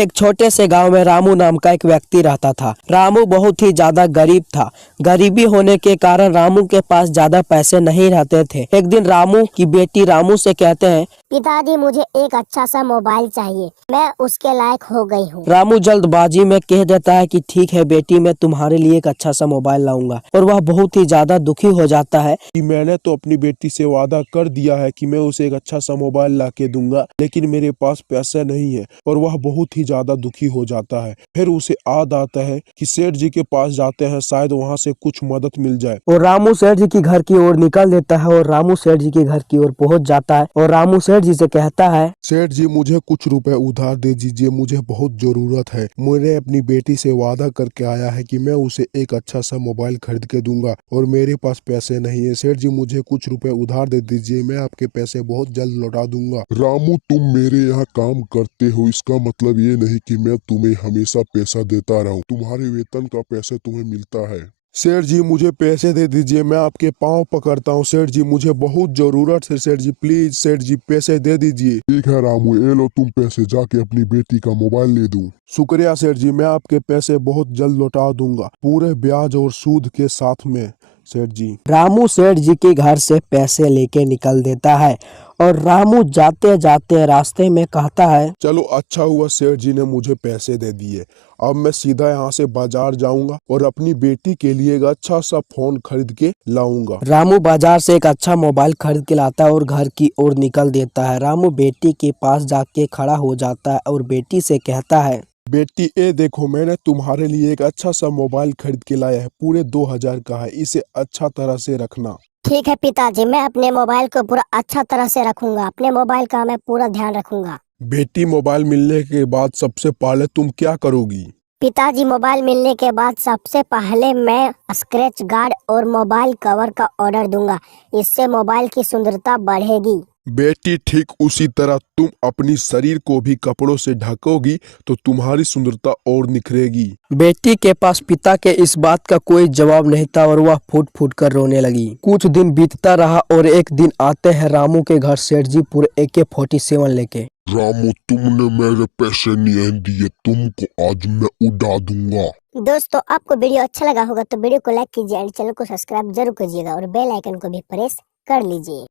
एक छोटे से गांव में रामू नाम का एक व्यक्ति रहता था। रामू बहुत ही ज्यादा गरीब था। गरीबी होने के कारण रामू के पास ज्यादा पैसे नहीं रहते थे। एक दिन रामू की बेटी रामू से कहते हैं, पिताजी मुझे एक अच्छा सा मोबाइल चाहिए, मैं उसके लायक हो गई हूँ। रामू जल्दबाजी में कह देता है कि ठीक है बेटी, मैं तुम्हारे लिए एक अच्छा सा मोबाइल लाऊंगा। और वह बहुत ही ज्यादा दुखी हो जाता है कि मैंने तो अपनी बेटी से वादा कर दिया है कि मैं उसे एक अच्छा सा मोबाइल ला के दूंगा, लेकिन मेरे पास पैसे नहीं है। और वह बहुत ही ज्यादा दुखी हो जाता है। फिर उसे याद आता है कि सेठ जी के पास जाते हैं, शायद वहाँ से कुछ मदद मिल जाए। और रामू सेठ जी की घर की ओर निकल देता है और रामू सेठ जी के घर की ओर पहुंच जाता है और रामू सेठ जी से कहता है, सेठ जी मुझे कुछ रुपए उधार दे दीजिए, मुझे बहुत जरूरत है। मैंने अपनी बेटी से वादा करके आया है कि मैं उसे एक अच्छा सा मोबाइल खरीद के दूंगा और मेरे पास पैसे नहीं है। सेठ जी मुझे कुछ रुपए उधार दे दीजिए, मैं आपके पैसे बहुत जल्द लौटा दूंगा। रामू, तुम मेरे यहाँ काम करते हो, इसका मतलब ये नहीं कि मैं तुम्हें हमेशा पैसा देता रहूं। तुम्हारे वेतन का पैसा तुम्हें मिलता है। सेठ जी मुझे पैसे दे दीजिए, मैं आपके पाँव पकड़ता हूँ। सेठ जी मुझे बहुत जरूरत है। सेठ जी प्लीज, सेठ जी पैसे दे दीजिए। ठीक है रामू, ये लो तुम पैसे, जाके अपनी बेटी का मोबाइल ले दूं। शुक्रिया सेठ जी, मैं आपके पैसे बहुत जल्द लौटा दूंगा, पूरे ब्याज और सूद के साथ में। सेठ जी रामू सेठ जी के घर से पैसे लेके निकल देता है और रामू जाते जाते रास्ते में कहता है, चलो अच्छा हुआ सेठ जी ने मुझे पैसे दे दिए। अब मैं सीधा यहाँ से बाजार जाऊंगा और अपनी बेटी के लिए एक अच्छा सा फोन खरीद के लाऊंगा। रामू बाजार से एक अच्छा मोबाइल खरीद के लाता है और घर की ओर निकल देता है। रामू बेटी के पास जाके खड़ा हो जाता है और बेटी से कहता है, बेटी ये देखो, मैंने तुम्हारे लिए एक अच्छा सा मोबाइल खरीद के लाया है, पूरे 2000 का है, इसे अच्छा तरह से रखना। ठीक है पिताजी, मैं अपने मोबाइल को पूरा अच्छा तरह से रखूंगा, अपने मोबाइल का मैं पूरा ध्यान रखूंगा। बेटी मोबाइल मिलने के बाद सबसे पहले तुम क्या करोगी? पिताजी मोबाइल मिलने के बाद सबसे पहले मैं स्क्रैच गार्ड और मोबाइल कवर का ऑर्डर दूंगा, इससे मोबाइल की सुंदरता बढ़ेगी। बेटी ठीक उसी तरह तुम अपनी शरीर को भी कपड़ों से ढकोगी तो तुम्हारी सुंदरता और निखरेगी। बेटी के पास पिता के इस बात का कोई जवाब नहीं था और वह फूट फूट कर रोने लगी। कुछ दिन बीतता रहा और एक दिन आते हैं रामू के घर सेठ जी पूरे AK-47 लेके। रामू, तुमने मेरे पैसे नहीं दिए, तुमको आज मैं उड़ा दूंगा। दोस्तों, आपको वीडियो अच्छा लगा होगा तो वीडियो को लाइक कीजिए एंड चैनल को सब्सक्राइब जरूर कीजिएगा और बेल आइकन को भी प्रेस कर लीजिए।